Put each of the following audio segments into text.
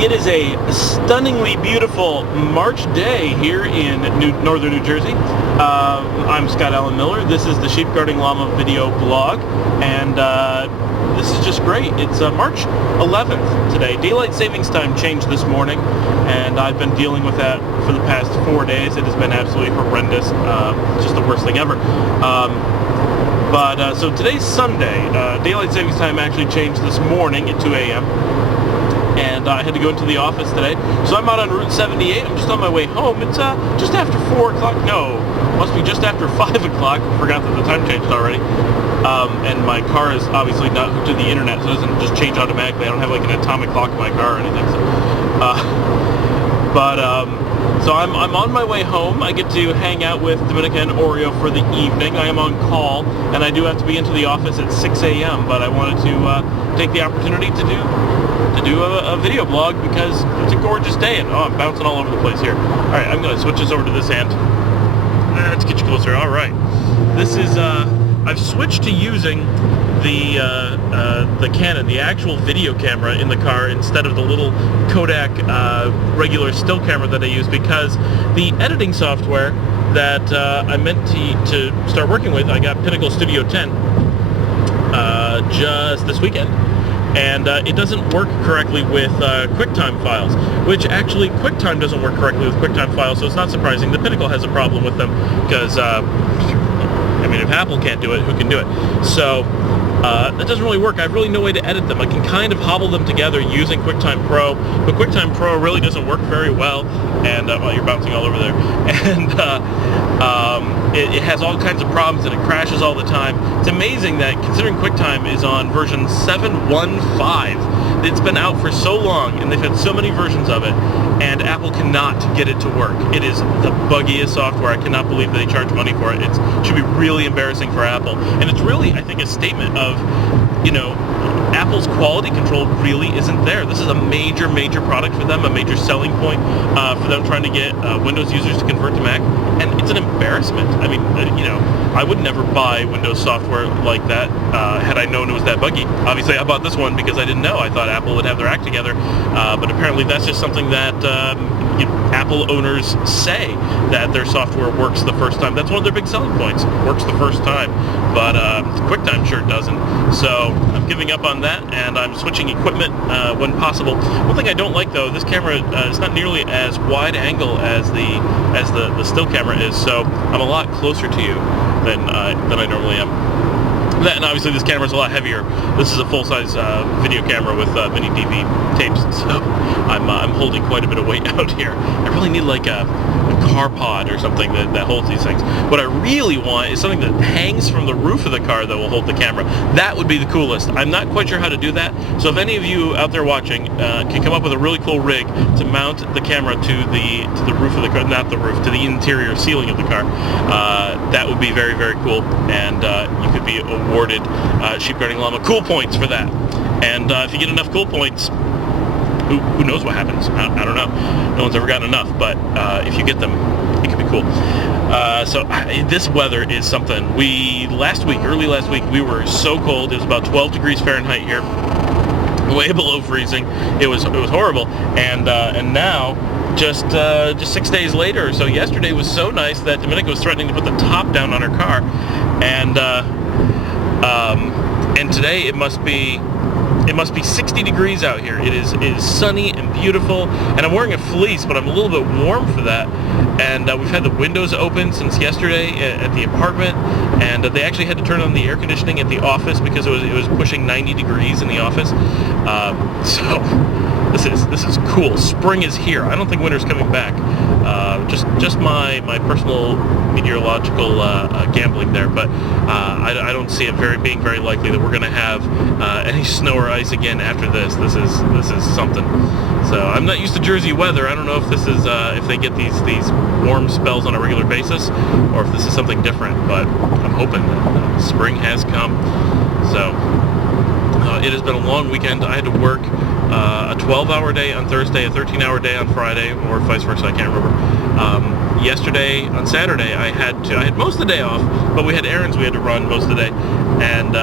It is a stunningly beautiful March day here in northern New Jersey. I'm Scott Allen Miller. This is the Sheep Guarding Llama video blog, and this is just great. It's March 11th today. Daylight savings time changed this morning, and I've been dealing with that for the past 4 days. It has been absolutely horrendous. Just the worst thing ever. So today's Sunday. Daylight savings time actually changed this morning at 2 a.m. and I had to go into the office today. So I'm out on Route 78. I'm just on my way home. It's just after 4 o'clock. No, must be just after 5 o'clock. Forgot that the time changed already. And my car is obviously not hooked to the internet, so it doesn't just change automatically. I don't have like an atomic clock in my car or anything. So I'm on my way home. I get to hang out with Dominica and Oreo for the evening. I am on call, and I do have to be into the office at 6 a.m., but I wanted to take the opportunity to do a video blog because it's a gorgeous day, and I'm bouncing all over the place here. Alright, I'm going to switch this over to this hand. Let's get you closer. Alright. This is, I've switched to using the Canon, the actual video camera in the car instead of the little Kodak regular still camera that I use, because the editing software that I meant to start working with, I got Pinnacle Studio 10 just this weekend, and it doesn't work correctly with QuickTime files, which actually QuickTime doesn't work correctly with QuickTime files, so it's not surprising. The Pinnacle has a problem with them because, I mean, if Apple can't do it, who can do it? So that doesn't really work. I have really no way to edit them. I can kind of hobble them together using QuickTime Pro, but QuickTime Pro really doesn't work very well, and well, you're bouncing all over there, and it has all kinds of problems, and it crashes all the time. It's amazing that, considering QuickTime is on version 7.1.5, it's been out for so long, and they've had so many versions of it, and Apple cannot get it to work. It is the buggiest software. I cannot believe they charge money for it. It should be really embarrassing for Apple, and it's really, I think, a statement of, you know, Apple's quality control really isn't there. This is a major product for them, a major selling point for them trying to get Windows users to convert to Mac, and it's an embarrassment. I mean, you know, I would never buy Windows software like that had I known it was that buggy. Obviously, I bought this one because I didn't know. I thought Apple would have their act together, but apparently that's just something that Apple owners say, that their software works the first time. That's one of their big selling points. Works the first time, but QuickTime sure doesn't. So I'm giving up on that, and I'm switching equipment when possible. One thing I don't like, though, this camera is not nearly as wide angle as the still camera is, so I'm a lot closer to you than I normally am. That, and obviously this camera is a lot heavier. This is a full-size video camera with mini DV tapes, so I'm holding quite a bit of weight out here. I really need like a car pod or something that holds these things. What I really want is something that hangs from the roof of the car that will hold the camera. That would be the coolest. I'm not quite sure how to do that, so if any of you out there watching can come up with a really cool rig to mount the camera to the roof of the car, not the roof, to the interior ceiling of the car, that would be very cool, and you could be awarded Sheep Guarding Llama cool points for that. And if you get enough cool points, who knows what happens? I don't know. No one's ever gotten enough, but if you get them, it could be cool. So this weather is something. Early last week, we were so cold. It was about 12 degrees Fahrenheit here, way below freezing. It was horrible. And now, just 6 days later or so, yesterday was so nice that Dominica was threatening to put the top down on her car, and today it must be 60 degrees out here. It is sunny and beautiful, and I'm wearing a fleece, but I'm a little bit warm for that. And we've had the windows open since yesterday at the apartment, and they actually had to turn on the air conditioning at the office because it was pushing 90 degrees in the office. So this is cool. Spring is here. I don't think winter's coming back. Just my personal meteorological gambling there, but I don't see it being very likely that we're going to have any snow or ice again after this. This is something. So I'm not used to Jersey weather. I don't know if this is if they get these warm spells on a regular basis, or if this is something different. But I'm hoping that spring has come. So it has been a long weekend. I had to work a 12-hour day on Thursday, a 13-hour day on Friday, or vice versa. I can't remember. Yesterday, on Saturday, I had most of the day off, but we had errands we had to run most of the day, and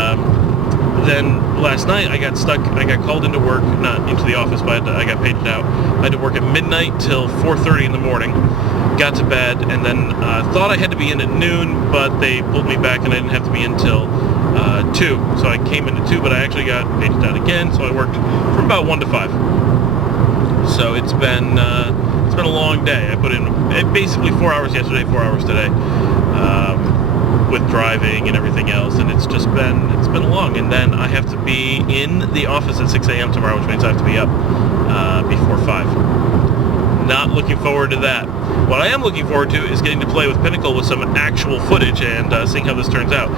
then last night I got stuck. I got called into work, not into the office, but I got paged out. I had to work at midnight till 4:30 in the morning. Got to bed, and then thought I had to be in at noon, but they pulled me back and I didn't have to be in till 2. So I came in at 2, but I actually got paged out again, so I worked from about 1 to 5. So it's been a long day. I put in basically 4 hours yesterday, 4 hours today, with driving and everything else, and it's been long. And then I have to be in the office at 6 a.m. tomorrow, which means I have to be up before 5. Not looking forward to that. What I am looking forward to is getting to play with Pinnacle with some actual footage and seeing how this turns out.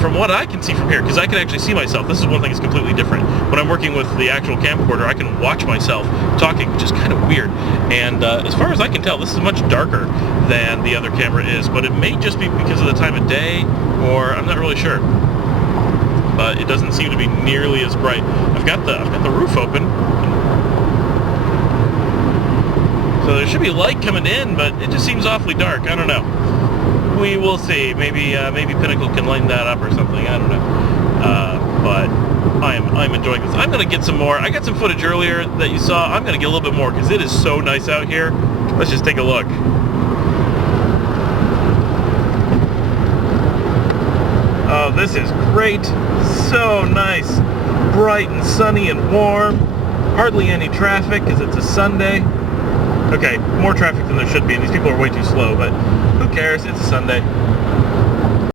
From what I can see from here, because I can actually see myself, this is one thing that's completely different. When I'm working with the actual camcorder, I can watch myself talking, which is kind of weird. And as far as I can tell, this is much darker than the other camera is, but it may just be because of the time of day, or I'm not really sure. But it doesn't seem to be nearly as bright. I've got the roof open, so there should be light coming in, but it just seems awfully dark. I don't know. We will see. Maybe Pinnacle can lighten that up or something. I don't know. But I'm enjoying this. I'm gonna get some more. I got some footage earlier that you saw. I'm gonna get a little bit more because it is so nice out here. Let's just take a look. Oh, this is great. So nice. Bright and sunny and warm. Hardly any traffic because it's a Sunday. Okay, more traffic than there should be, and these people are way too slow, but who cares? It's a Sunday.